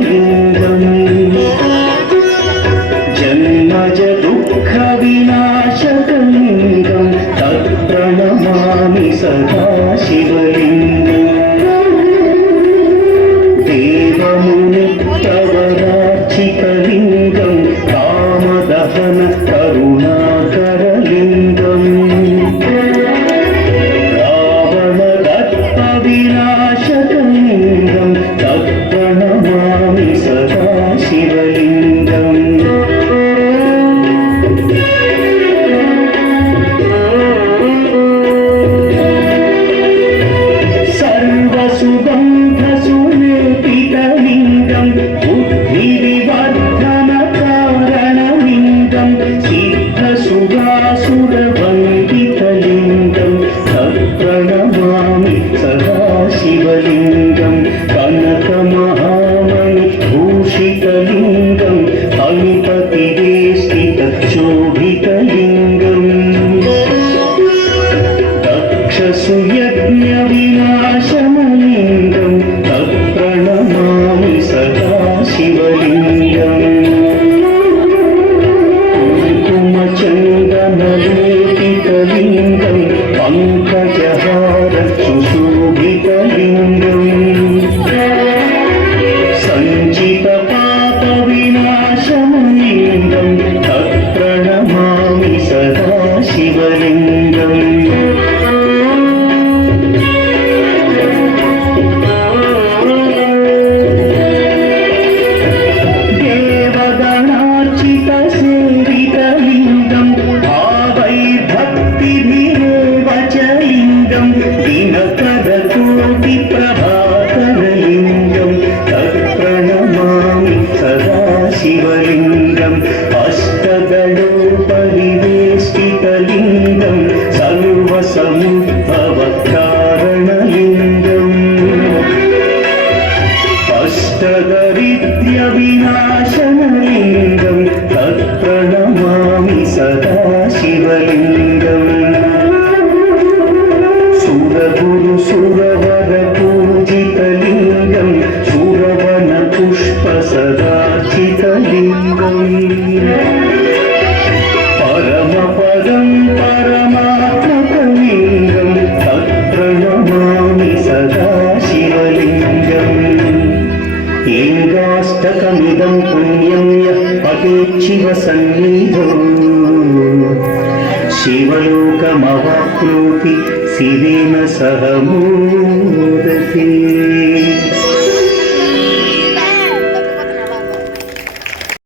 सदाशिवलिङ्गम् जन्मज दुःखविनाशकलिङ्गं तत्प्रणमामि सदाशिवलिङ्गम् देवमुनिप्रवरार्चितलिङ्गं कामदहन करुणाकरलिङ्गम् रावणदर्पविनाशकलिङ्गं तत्प्रणमामि सदाशिवलिङ्गम् सर्वसुगन्धसुलेपितलिङ्गं बुद्धिविवर्धनकारणलिङ्गं सिद्धसुरासुरवन्दितलिङ्गं तत्प्रणमामि सदाशिवलिङ्गं कनकमहामणिभूषितलिङ्गं फणिपतिवेष्टितच्छोभितलिङ्गम् दक्षसुयज्ञविनाशनलिङ्गं तत्प्रणमामि सदाशिवलिङ्गम् कुङ्कुमचन्दनलेपितलिङ्गं पङ्कजहार सुशोभितलिङ्गम् सञ्चितपापविनाशनलिङ्गं तत्प्रणमामि सदाशिवलिङ्गम् देवगणार्चितसेवितलिङ्गं भावैर्भक्तिभिरेव च लिङ्गं दिनकरकोटिप्रभाकरलिङ्गं तत्प्रणमामि सदाशिवलिङ्गम् अष्टदलोपरिवेष्टितलिङ्गं सर्वसमुद्भवकारणलिङ्गम् अष्टदरिद्र्यविनाशनलिङ्गं तत्प्रणमामि सदाशिवलिङ्गम् सुरगुरुसुरवरपूजितलिङ्गं सुरवनपुष्पसदार्चितलिङ्गम् परमपदं परमात्मकलिङ्गं तत्प्रणमामि सदाशिवलिङ्गम् लिङ्गाष्टकमिदं पुण्यं यः पठेच्छिवसन्निधौ शिवलोकमवाप्नोति शिवेन सह मोदते।